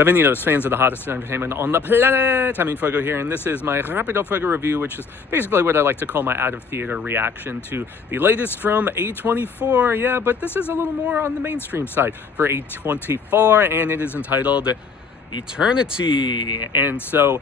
Bienvenidos, fans of the hottest entertainment on the planet. I mean, Fuego here, and this is my Rapido Fuego review, which is basically what I like to call my out-of-theater reaction to the latest from A24. Yeah, but this is a little more on the mainstream side for A24, and it is entitled Eternity. And so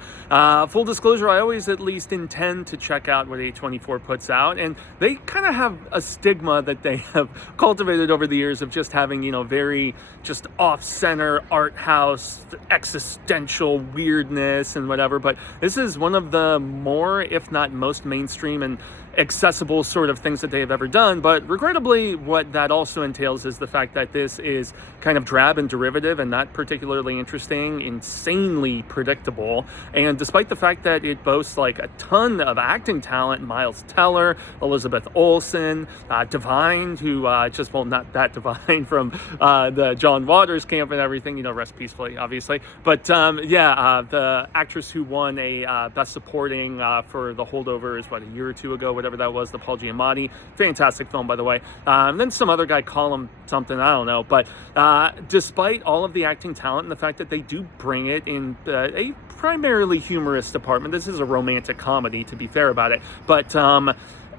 full disclosure, I always at least intend to check out what A24 puts out, and they kind of have a stigma that they have cultivated over the years of just having, you know, very just off-center art house existential weirdness and whatever. But this is one of the more, if not most, mainstream and accessible sort of things that they have ever done. But regrettably, what that also entails is the fact that this is kind of drab and derivative and not particularly interesting, insanely predictable. And despite the fact that it boasts like a ton of acting talent, Miles Teller, Elizabeth Olsen, Divine, who just, well, not that Divine from the John Waters camp and everything, you know, rest peacefully, obviously. But the actress who won a Best Supporting for The Holdovers, what, a year or two ago, whatever that was, the Paul Giamatti, fantastic film, by the way. And then some other guy, call him something, I don't know. But despite all of the acting talent and the fact that they do bring it in a primarily humorous department, this is a romantic comedy, to be fair about it, but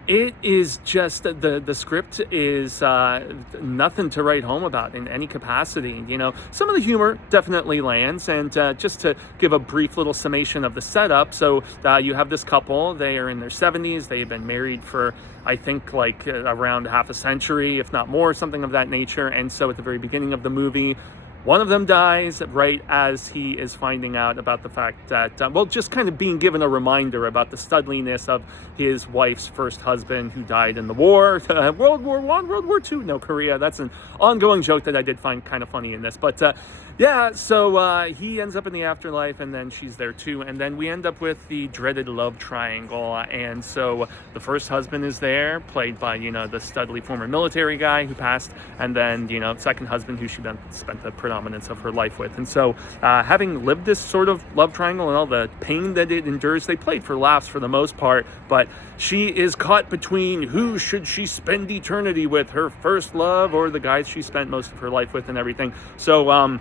it is just, the script is nothing to write home about in any capacity. You know, some of the humor definitely lands, and just to give a brief little summation of the setup, so you have this couple, they are in their 70s, they've been married for, I think, like around half a century, if not more, something of that nature. And so at the very beginning of the movie, one of them dies right as he is finding out about the fact that, well, just kind of being given a reminder about the studliness of his wife's first husband who died in the war, World War I, World War II, no, Korea. That's an ongoing joke that I did find kind of funny in this. But yeah, so he ends up in the afterlife, and then she's there too. And then we end up with the dreaded love triangle. And so the first husband is there, played by, you know, the studly former military guy who passed. And then, you know, second husband who she then spent the predominance of her life with. And so having lived this sort of love triangle and all the pain that it endures, they played for laughs for the most part. But she is caught between who should she spend eternity with, her first love or the guys she spent most of her life with and everything. So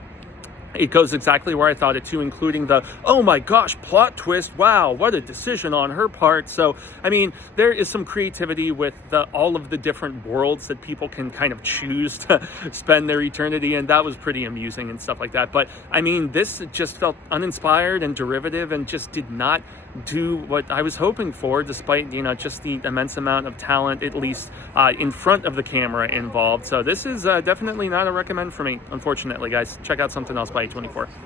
it goes exactly where I thought it to, including the, oh my gosh, plot twist. Wow, what a decision on her part. So, I mean, there is some creativity with all of the different worlds that people can kind of choose to spend their eternity in. That was pretty amusing and stuff like that. But, I mean, this just felt uninspired and derivative and just did not do what I was hoping for, despite, you know, just the immense amount of talent, at least in front of the camera, involved. So this is definitely not a recommend for me, unfortunately, guys. Check out something else by A24.